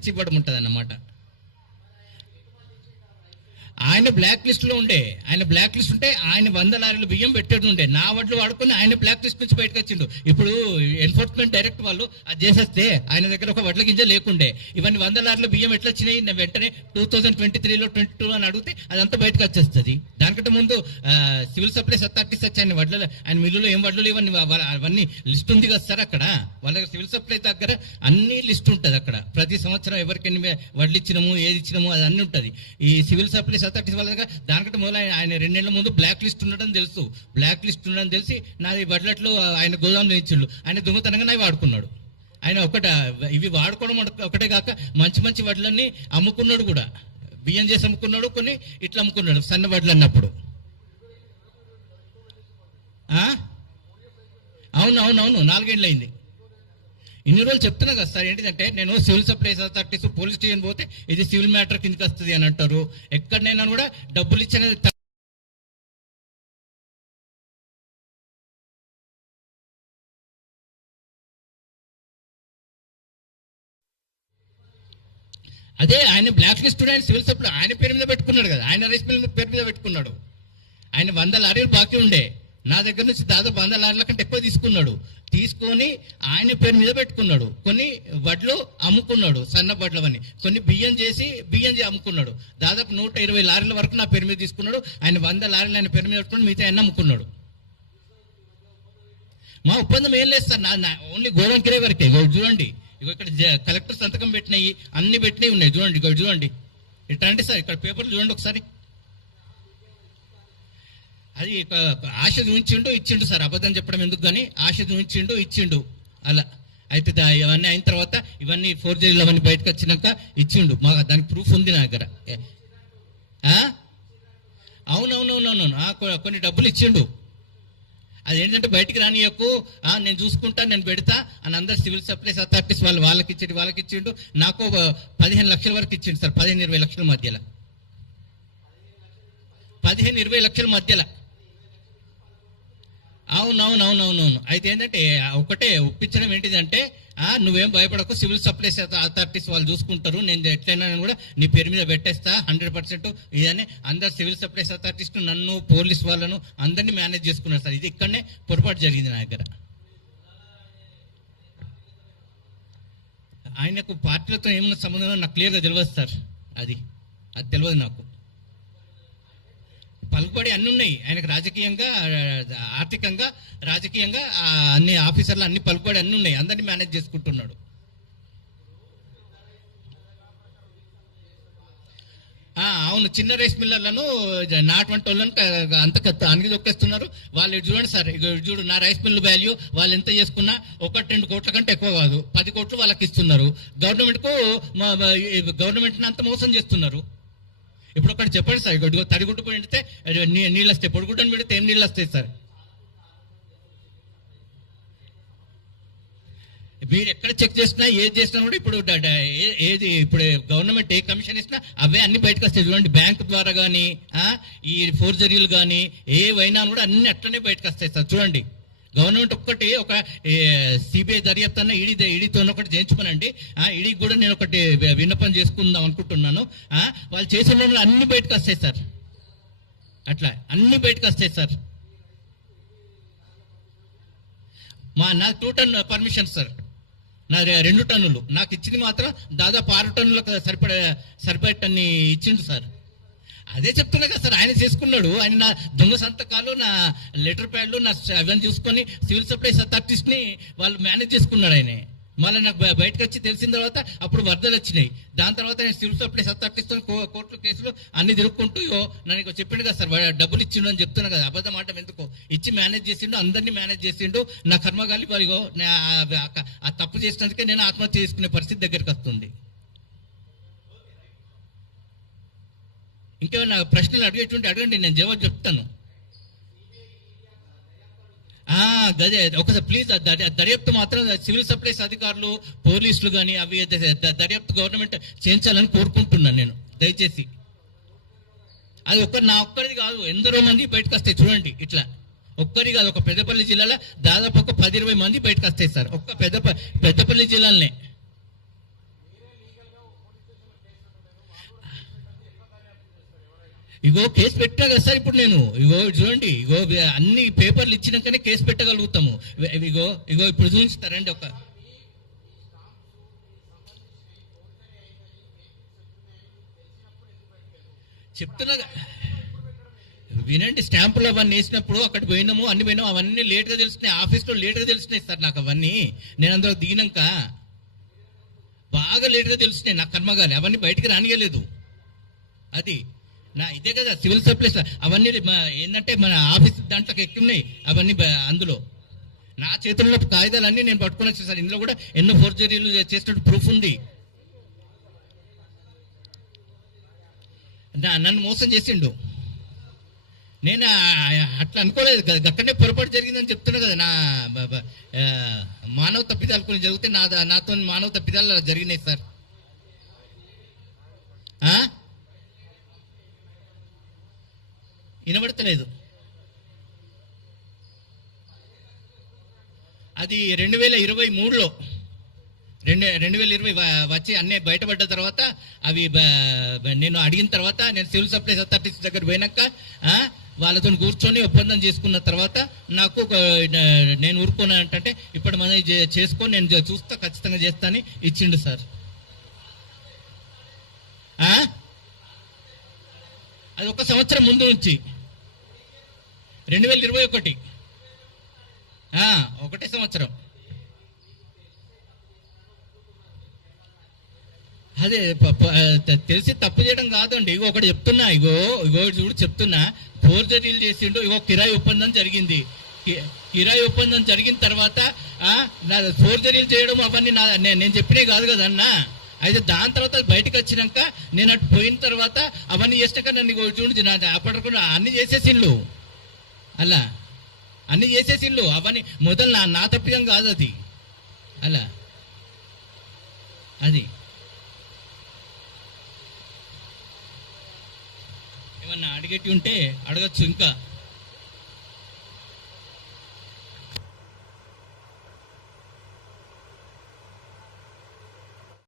రాపిచ్చి ఇవ్వడం ఉంటుంది అన్నమాట. ఆయన బ్లాక్ లిస్ట్ లో ఉండే, ఆయన బ్లాక్ లిస్ట్ ఉంటే ఆయన 100 లారీల బియ్యం పెట్టేది ఉండే. నా వడ్లు వాడుకొని ఆయన బ్లాక్ లిస్ట్ నుంచి బయటకు వచ్చిండు. ఇప్పుడు ఎన్ఫోర్స్మెంట్ డైరెక్ట్ వాళ్ళు అది చేసేస్తే ఆయన దగ్గర ఒక వడ్ల గింజ లేకుండే. ఇవన్నీ 100 లారీల బియ్యం ఎట్లా వచ్చినాయి? వెంటనే 2023లో 22 అని అడిగితే అదంతా బయటకు వచ్చేస్తుంది. దానికంటే ముందు సివిల్ సప్లైస్ అథారిటీస్ వచ్చి ఆయన వడ్ల, ఆయన మిల్లులో ఏం వడ్లు లేవని అవన్నీ లిస్ట్ ఉంది కదా సార్. అక్కడ వాళ్ళ దగ్గర సివిల్ సప్లై దగ్గర అన్ని లిస్ట్ ఉంటుంది. అక్కడ ప్రతి సంవత్సరం ఎవరికి ఎన్ని వడ్లు ఇచ్చినాము, ఏది ఇచ్చినాము అది అన్ని ఉంటుంది. ఈ సివిల్ సప్లైస్ అథారిటీస్ వాళ్ళ దగ్గర దానికంటే మొదలు ఆయన 2 నెలల ముందు బ్లాక్ లిస్ట్ ఉండడం తెలుసు. బ్లాక్ లిస్ట్ ఉండడం తెలిసి నాది వడ్లట్లు ఆయన గోదాంలో ఇచ్చిండు. ఆయన దొంగతనంగా నావి వాడుకున్నాడు. ఆయన ఇవి వాడుకోవడం ఒకటే కాక మంచి మంచి వడ్లన్నీ అమ్ముకున్నాడు కూడా. బియ్యం చేసి అమ్ముకున్నాడు, కొన్ని ఇట్లా అమ్ముకున్నాడు సన్న వడ్లు అన్నప్పుడు. అవును 4 ఏళ్ళు అయింది. ఇన్ని రోజులు చెప్తున్నా కదా సార్. ఏంటిదంటే నేను civil supplies authorities police station పోతే ఇది సివిల్ మ్యాటర్ కిందకి వస్తుంది అని అంటారు. ఎక్కడనైనా కూడా డబ్బులు ఇచ్చిన అదే ఆయన బ్లాక్ లిస్ట్ ఆయన సివిల్ సప్లై ఆయన పేరు మీద పెట్టుకున్నాడు కదా. ఆయన రైస్ మిల్ పేరు మీద పెట్టుకున్నాడు. ఆయన 100 లారీలు బాకీ ఉండే. నా దగ్గర నుంచి దాదాపు 100 లారీల కంటే ఎక్కువ తీసుకొని ఆయన పేరు మీద పెట్టుకున్నాడు. కొన్ని వడ్లు అమ్ముకున్నాడు, సన్న వడ్లవని. కొన్ని బియ్యం చేసి అమ్ముకున్నాడు. దాదాపు 120 లారీల వరకు నా పేరు మీద తీసుకున్నాడు. ఆయన 100 లారీలు ఆయన పేరు మీద పెట్టుకుని మిగతా ఆయన అమ్ముకున్నాడు. మా ఒప్పందం ఏం లేదు సార్, ఓన్లీ గోడౌన్ కిరాయి వరకే. చూడండి, ఇక్కడ కలెక్టర్ సంతకం పెట్టినాయి, అన్ని పెట్టినవి ఉన్నాయి. చూడండి ఇట్లా అంటే సార్, ఇక్కడ పేపర్లు చూడండి ఒకసారి. అది ఆశ చూపించిండు, ఇచ్చిండు సార్. అబద్ధం చెప్పడం ఎందుకు కానీ ఆశ చూపించిండు, ఇచ్చిండు అలా. అయితే ఇవన్నీ అయిన తర్వాత ఇవన్నీ ఫోర్జరీలు అవన్నీ బయటకు వచ్చినాక ఇచ్చిండు. మాకు దానికి ప్రూఫ్ ఉంది నా దగ్గర. అవునవునవునవును కొన్ని డబ్బులు ఇచ్చిండు. అదేంటంటే బయటికి రానియకు, నేను చూసుకుంటా, నేను పెడతా అని అందరు సివిల్ సప్లైస్ అథారిటీస్ వాళ్ళకి ఇచ్చిండు. నాకు 15 లక్షల వరకు ఇచ్చిండు సార్. 15-20 లక్షల మధ్యలో, 15-20 లక్షల మధ్యలో. అవునవునవునవునవును. అయితే ఏంటంటే ఒకటే ఒప్పించడం ఏంటిదంటే, నువ్వేం భయపడకు, సివిల్ సప్లైస్ అథారిటీస్ వాళ్ళు చూసుకుంటారు, నేను ఎట్లయినా కూడా నీ పేరు మీద పెట్టేస్తా 100%. ఇదని అందరు సివిల్ సప్లైస్ అథారిటీస్ నన్ను, పోలీస్ వాళ్ళను అందరినీ మేనేజ్ చేసుకున్నారు సార్. ఇది ఇక్కడనే పొరపాటు జరిగింది నా దగ్గర. ఆయనకు పార్టీలతో ఏమన్నా సంబంధం నాకు క్లియర్గా తెలియదు సార్. అది తెలియదు నాకు. పలుకుబడి అన్ని ఉన్నాయి ఆయనకు, రాజకీయంగా, ఆర్థికంగా, రాజకీయంగా అన్ని ఆఫీసర్లు అన్ని పలుకుబడి అన్ని ఉన్నాయి. అందరినీ మేనేజ్ చేసుకుంటున్నాడు. అవును, చిన్న రైస్ మిల్లర్లను నాటువంటి వాళ్ళని అంత అణిగి దొక్కేస్తున్నారు వాళ్ళు. చూడండి సార్, చూడు నా రైస్ మిల్ వాల్యూ వాళ్ళు ఎంత చేసుకున్నా 1-2 కోట్ల కంటే ఎక్కువ కాదు. 10 కోట్లు వాళ్ళకి ఇస్తున్నారు. గవర్నమెంట్ అంతా మోసం చేస్తున్నారు. ఇప్పుడు ఒకటి చెప్పండి సార్, తడిగుడ్డు పెడితే నీళ్ళు వస్తాయి, పొడిగుడ్డని పెడితే ఏం నీళ్ళు వస్తాయి సార్? మీరు ఎక్కడ చెక్ చేసినా, ఏది చేసినా కూడా ఇప్పుడు ఇప్పుడు గవర్నమెంట్ ఏ కమిషన్ ఇచ్చినా అవే అన్ని బయటకు వస్తాయి. చూడండి, బ్యాంక్ ద్వారా కానీ ఈ ఫోర్జరీలు కానీ ఏవైనా కూడా అన్ని అట్లనే బయటకు వస్తాయి సార్. చూడండి, గవర్నమెంట్ ఒక్కటి ఒక సిబిఐ దర్యాప్తు అన్న ఈడీతో ఒకటి చేయించుకోనండి. ఈడీకి కూడా నేను ఒకటి విన్నపం చేసుకుందాం అనుకుంటున్నాను. వాళ్ళు చేసే లోన్లు అన్ని బయటకు వస్తాయి సార్. అట్లా అన్ని బయటకు వస్తాయి సార్. నాకు 2 టన్ పర్మిషన్ సార్. నా 2 టన్నులు నాకు ఇచ్చింది మాత్రం దాదాపు 6 టన్నులకు సరిపడటన్ని ఇచ్చిండు సార్. అదే చెప్తున్నా కదా సార్, ఆయన చేసుకున్నాడు. ఆయన నా దొంగ సంతకాలు, నా లెటర్ ప్యాడ్లు, నా అవన్నీ చూసుకొని సివిల్ సప్లైస్ అథారిటీస్ ని వాళ్ళు మేనేజ్ చేసుకున్నాడు ఆయన. మళ్ళీ నాకు బయటకు వచ్చి తెలిసిన తర్వాత అప్పుడు వరదలు వచ్చినాయి. దాని తర్వాత నేను సివిల్ సప్లైస్ అథారిటీస్ తో కోర్టులో కేసులు అన్ని తిరుక్కుంటూ నన్ను చెప్పిండు కదా సార్, డబ్బులు ఇచ్చిండు అని చెప్తున్నా కదా. అబద్ధం ఆడటం ఎందుకు? ఇచ్చి మేనేజ్ చేసిండు, అందరినీ మేనేజ్ చేసిండు. నా కర్మగాలి వారిగో ఆ తప్పు చేసినందుకే నేను ఆత్మహత్య చేసుకునే పరిస్థితి దగ్గరికి వస్తుంది. ఇంకేమైనా ప్రశ్నలు అడగండి, నేను జవాబు చెప్తాను. గదే ఒకసారి ప్లీజ్ దర్యాప్తు మాత్రం సివిల్ సప్లైస్ అధికారులు, పోలీసులు కానీ అవి దర్యాప్తు గవర్నమెంట్ చేయించాలని కోరుకుంటున్నాను నేను. దయచేసి అది నా ఒక్కరిది కాదు, ఎందరో మంది బయటకు వస్తాయి. చూడండి, ఇట్లా ఒక్కరి కాదు, ఒక పెద్దపల్లి జిల్లాలో దాదాపు ఒక 10-20 మంది బయటకు వస్తాయి సార్. ఒక్క పెద్దపల్లి జిల్లాలనే. ఇగో కేసు పెట్టా కదా సార్ ఇప్పుడు నేను. ఇగో చూడండి, ఇగో అన్ని పేపర్లు ఇచ్చినాకనే కేసు పెట్టగలుగుతాము. ఇగో ఇగో ఇప్పుడు చూపిస్తారండి ఒక చెప్తున్నా. వినండి, స్టాంపులు అవన్నీ వేసినప్పుడు అక్కడ పోయినాము, అన్ని పోయినాము, అవన్నీ లేట్గా తెలుస్తున్నాయి, ఆఫీస్లో లేట్గా తెలుస్తున్నాయి సార్ నాకు అవన్నీ. నేను అందులో దిగినాక బాగా లేట్గా తెలుస్తున్నాయి నాకు కర్మగాలి, అవన్నీ బయటికి రానియలేదు. అది నా ఇదే కదా సివిల్ సప్లైస్ అవన్నీ ఏంటంటే మన ఆఫీస్ దాంట్లోకి ఎక్కున్నాయి అవన్నీ అందులో. నా చేతుల్లో కాగితాలన్నీ నేను పట్టుకుని వచ్చాను సార్. ఇందులో కూడా ఎన్నో ఫోర్జరీలు చేసినట్టు ప్రూఫ్ ఉంది. నన్ను మోసం చేసిండు. నేను అట్లా అనుకోలేదు కదా, అక్కడనే పొరపాటు జరిగిందని చెప్తున్నా కదా. నా మానవ తప్పిదాలు కొన్ని జరిగితే నాతో మానవ తప్పిదాలు జరిగినాయి సార్. వినబడతలేదు. అది 2023లో 2020 వచ్చి అన్నీ బయటపడ్డ తర్వాత అవి నేను అడిగిన తర్వాత నేను సివిల్ సప్లైస్ అథారిటీస్ దగ్గర పోయినాక వాళ్ళతో కూర్చొని ఒప్పందం చేసుకున్న తర్వాత నాకు నేను ఊరుకోను అంటే ఇప్పుడు మన చేసుకొని నేను చూస్తా ఖచ్చితంగా చేస్తానని ఇచ్చిండు సార్. అది 1 సంవత్సరం ముందు నుంచి 2021 ఒకటే సంవత్సరం. అదే తెలిసి తప్పు చేయడం కాదండి. ఇగో ఒకటి చెప్తున్నా, ఇగో చూడు చెప్తున్నా, ఫోర్జరీలు చేసిండు. ఇగో కిరాయి ఒప్పందం జరిగింది. కిరాయి ఒప్పందం జరిగిన తర్వాత ఫోర్జరీలు చేయడం అవన్నీ నేను చెప్పినే కాదు కదన్నా. అయితే దాని తర్వాత బయటకు వచ్చినాక నేను అటు పోయిన తర్వాత అవన్నీ చేసినాక నన్ను చూడండి అప్పటికుండా అన్ని చేసేసిండ్లు. అలా అన్ని చేసేసిండ్లు అవన్నీ. మొదలు నా తప్పిదం కాదు అది. అలా అది ఏమన్నా అడిగేటి ఉంటే అడగచ్చు ఇంకా.